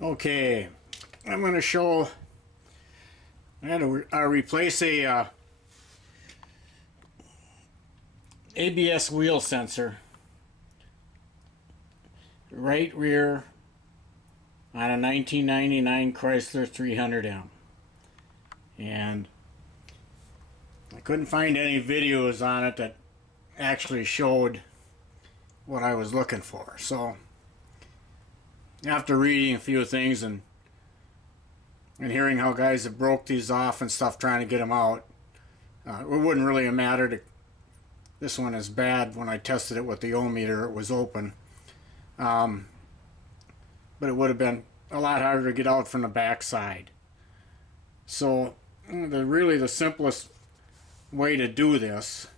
Okay, I'm going to show. I had to replace a ABS wheel sensor, right rear on a 1999 Chrysler 300M, and I couldn't find any videos on it that actually showed what I was looking for. So after reading a few things and hearing how guys have broke these off and stuff trying to get them out, it wouldn't really have mattered. This one is bad. When I tested it with the ohmmeter, it was open, but it would have been a lot harder to get out from the back side. So really the simplest way to do this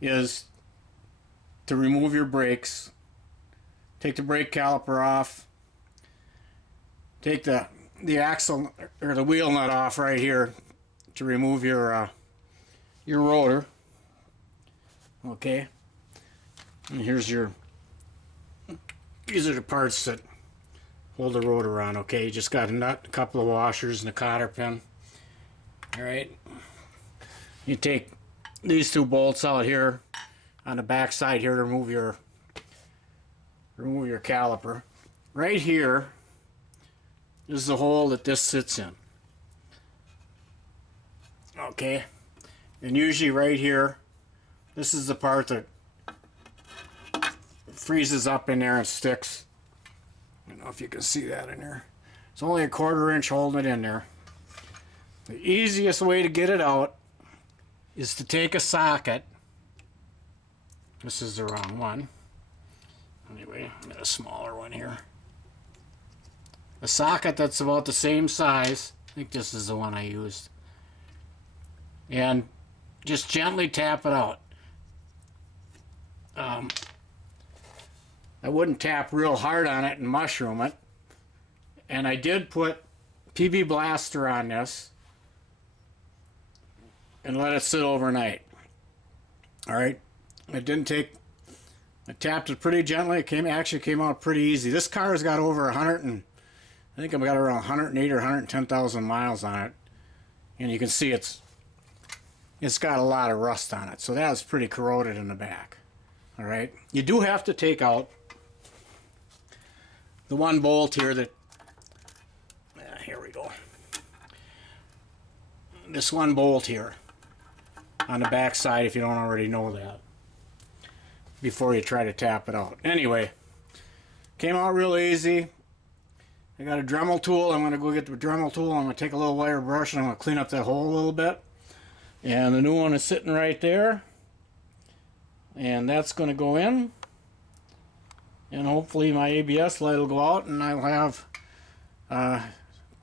is to remove your brakes. Take the brake caliper off. Take the axle or the wheel nut off right here to remove your rotor. Okay, and here's these are the parts that hold the rotor on. Okay, you just got a nut, a couple of washers, and a cotter pin. All right, you take these two bolts out here on the back side here to remove your caliper. Right here is the hole that this sits in. Okay, and usually right here, this is the part that freezes up in there and sticks. I don't know if you can see that in there. It's only a 1/4 inch holding it in there. The easiest way to get it out is to take a socket. This is the wrong one. Anyway, I got a smaller one here. A socket that's about the same size. I think this is the one I used. And just gently tap it out. I wouldn't tap real hard on it and mushroom it. And I did put PB Blaster on this and let it sit overnight. Alright, it didn't take, I tapped it pretty gently. It actually came out pretty easy. This car's got over 100 and I think I've got around 108 or 110,000 miles on it. And you can see it's got a lot of rust on it. So that was pretty corroded in the back. Alright, you do have to take out the one bolt here that, here we go. This one bolt here on the back side, if you don't already know that, before you try to tap it out. Anyway, came out real easy. I got a Dremel tool. I'm going to go get the Dremel tool. I'm going to take a little wire brush and I'm going to clean up that hole a little bit. And the new one is sitting right there. And that's going to go in. And hopefully my ABS light will go out and I'll have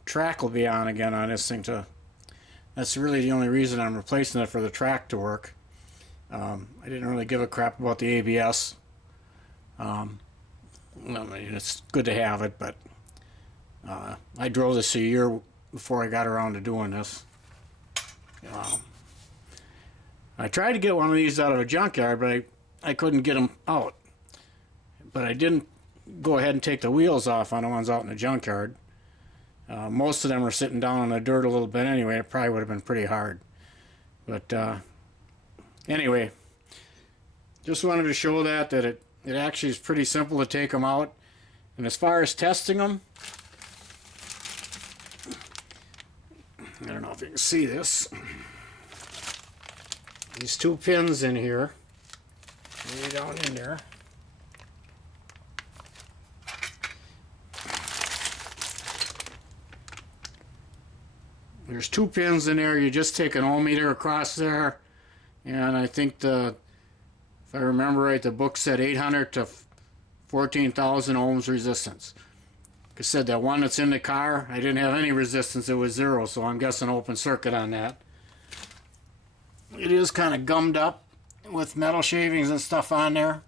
track will be on again on this thing too. That's really the only reason I'm replacing it, for the track to work. I didn't really give a crap about the ABS. I mean, it's good to have it, but I drove this a year before I got around to doing this. I tried to get one of these out of a junkyard, but I couldn't get them out. But I didn't go ahead and take the wheels off on the ones out in the junkyard. Most of them are sitting down in the dirt a little bit anyway. It probably would have been pretty hard. But anyway, just wanted to show that it actually is pretty simple to take them out. And as far as testing them, I don't know if you can see this. These two pins in here, way down in there. There's two pins in there. You just take an ohmmeter across there, and I think if I remember right, the book said 800 to 14,000 ohms resistance. Like I said, that one that's in the car, I didn't have any resistance. It was 0, so I'm guessing open circuit on that. It is kind of gummed up with metal shavings and stuff on there,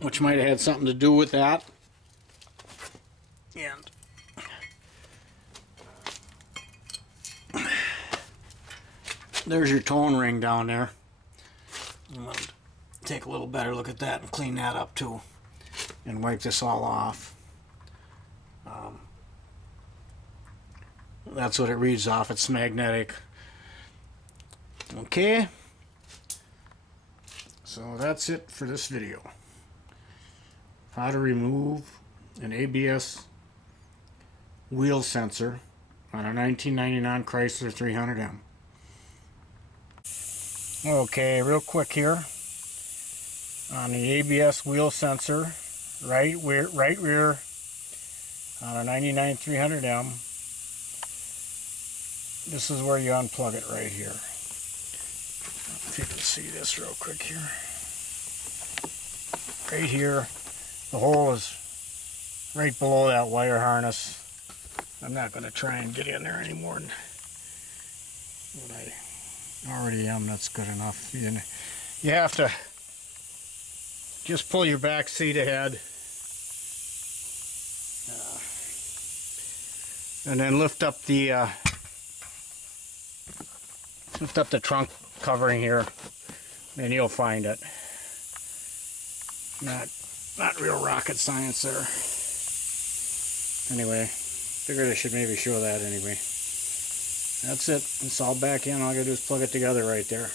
which might have had something to do with that. And there's your tone ring down there. I'm going to take a little better look at that and clean that up too. and wipe this all off. That's what it reads off. It's magnetic. Okay, so that's it for this video. How to remove an ABS wheel sensor on a 1999 Chrysler 300M. Okay, real quick here on the ABS wheel sensor, right rear on a 99 300M. This is where you unplug it right here. If you can see this real quick here. Right here, the hole is right below that wire harness. I'm not going to try and get in there any more than what I already am. That's good enough. You have to just pull your back seat ahead. And then lift up the trunk covering here, and you'll find it. Not real rocket science there. Anyway, figured I should maybe show that anyway. That's it. It's all back in. All I gotta do is plug it together right there.